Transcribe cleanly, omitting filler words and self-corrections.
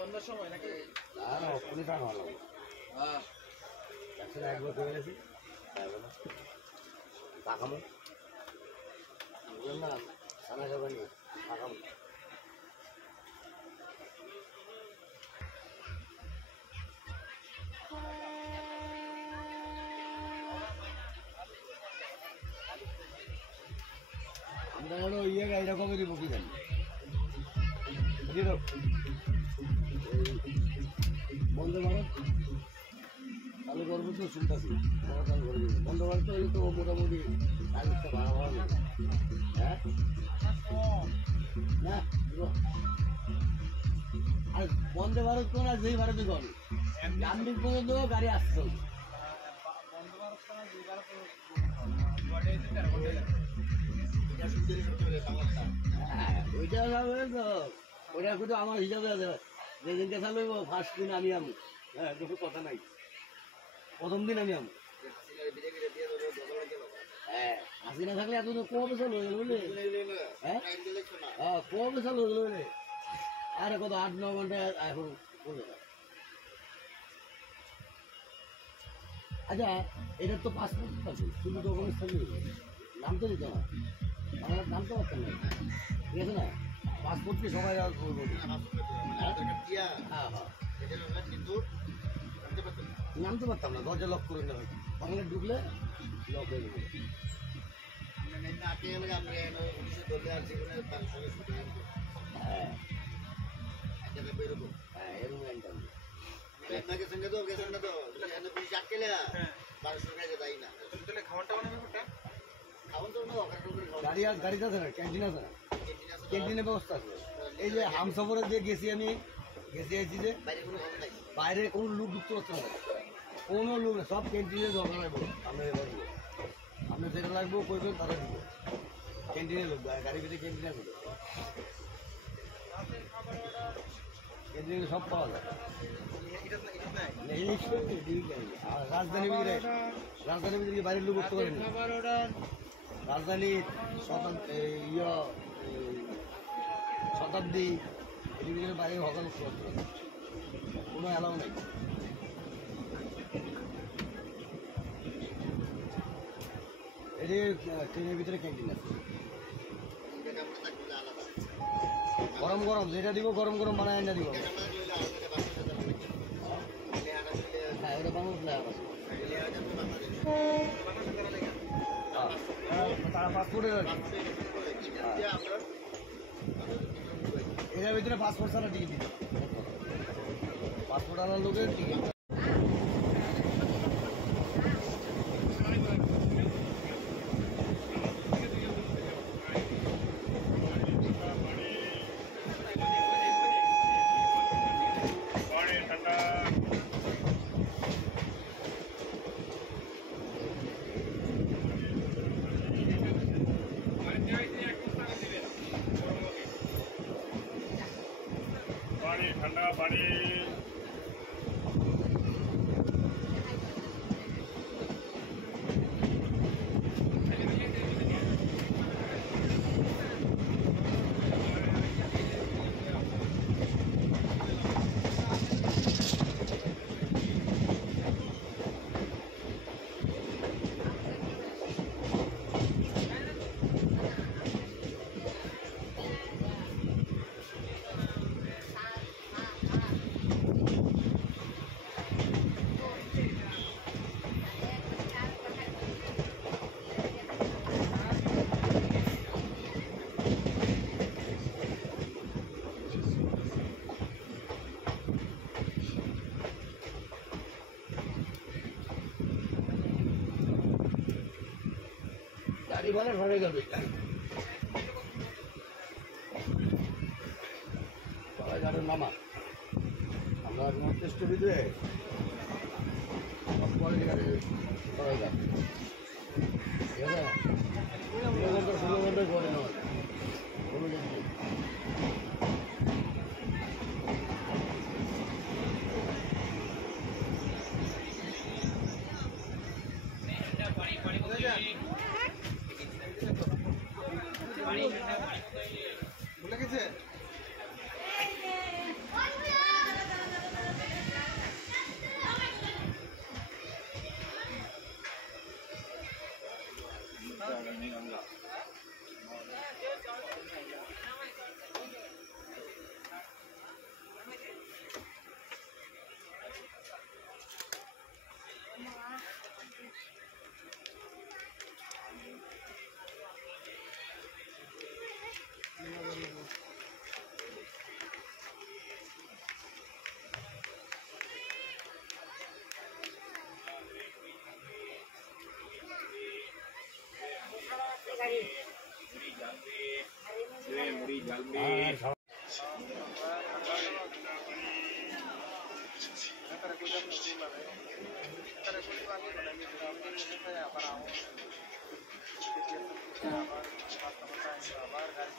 সন্ধ্যার সময় নাকি? না অক্ষণই টান ভালো একশো একবার করে গেছি তাকাবো বুঝলাম না সামনে যাবেন তাকাবো আমরা হলো ইয়ে এরকমই বুকি জানি বন্ধ ভারত চালু করবো তো শুনতেছি চালু করে দিবো বন্ধ ভারত হলে তো মোটামুটি সার্ভিসটা ভালো ভালো হ্যাঁ না আর বন্দে ভারত তো না যেই ভারতই কর রামদিন পর্যন্ত গাড়ি আসতে চলবে হ্যাঁ ওইটা তো ওইটা কিন্তু আমার হিসাবে আছে যেদিনকে চালু ফার্স্ট দিন আমি হ্যাঁ কোনো কথা নাই প্রথম দিন আমি হ্যাঁ হাসিনা থাকলে এত কবে চালু হয়ে গেল বুঝলি হ্যাঁ হ্যাঁ কবে চালু হয়ে গেল বুঝলি আরে কত 8-9 ঘন্টা এখন বলে না আচ্ছা এটার তো পাসপোর্ট থাকবে শুধু ডকুমেন্টস থাকবে নাম তো দিত না আমার নাম তো পারতাম না ঠিক আছে না পাসপোর্ট কি সবাই নামতে পারতাম না দরজা লক করে নেবে ওখানে ঢুকলে লক হয়ে যাবে হ্যাঁ হ্যাঁ এরকম গাড়ি আছে না ক্যান্টিন আছে না ক্যান্টিনের ব্যবস্থা আছে এই যে হামসফরে যে গেছি আমি আছি যে বাইরে কোনো লোক ঢুকতে পারছে না কোনো লোক না সব ক্যান্টিনে দরকার লাগবে আমরা এবার দিব আমরা যেটা লাগবো করবেন তারা দিব ক্যান্টিনে লোক গাড়ির ভিতরে ক্যান্টিন আছে ক্যান্টিনে সব পাওয়া যায় রাজধানীর ভিতরে বাইরের লোক উঠতে পারেনি রাজধানী শতাব্দী এর ভিতরে বাইরে হকাল উঠতে পারতে পারে কোনো অ্যালাউ নেই এটি ট্রেনের ভিতরে ক্যান্টিন আছে গরম গরম যেটা দিব গরম গরম বানায় এনে দিব হ্যাঁ ওটা বাংলা তারা পাসপোর্টের এটার ভিতরে পাসপোর্ট ছাড়া টিকিট দিতে পাসপোর্ট আনার লোকের টিকিট ঠান্ডা পানি গাড়ি ভাড়া ভাড়ে যাবে সবাই যাবেন মামা আমরা নর্থ ইস্টের ভিতরে কোয়ালিটি গাড়ি করা যায় ঠিক আছে 16 ঘন্টায় করে নেওয়া যায় কোনো ভুলে গেছে আবার গাড়ি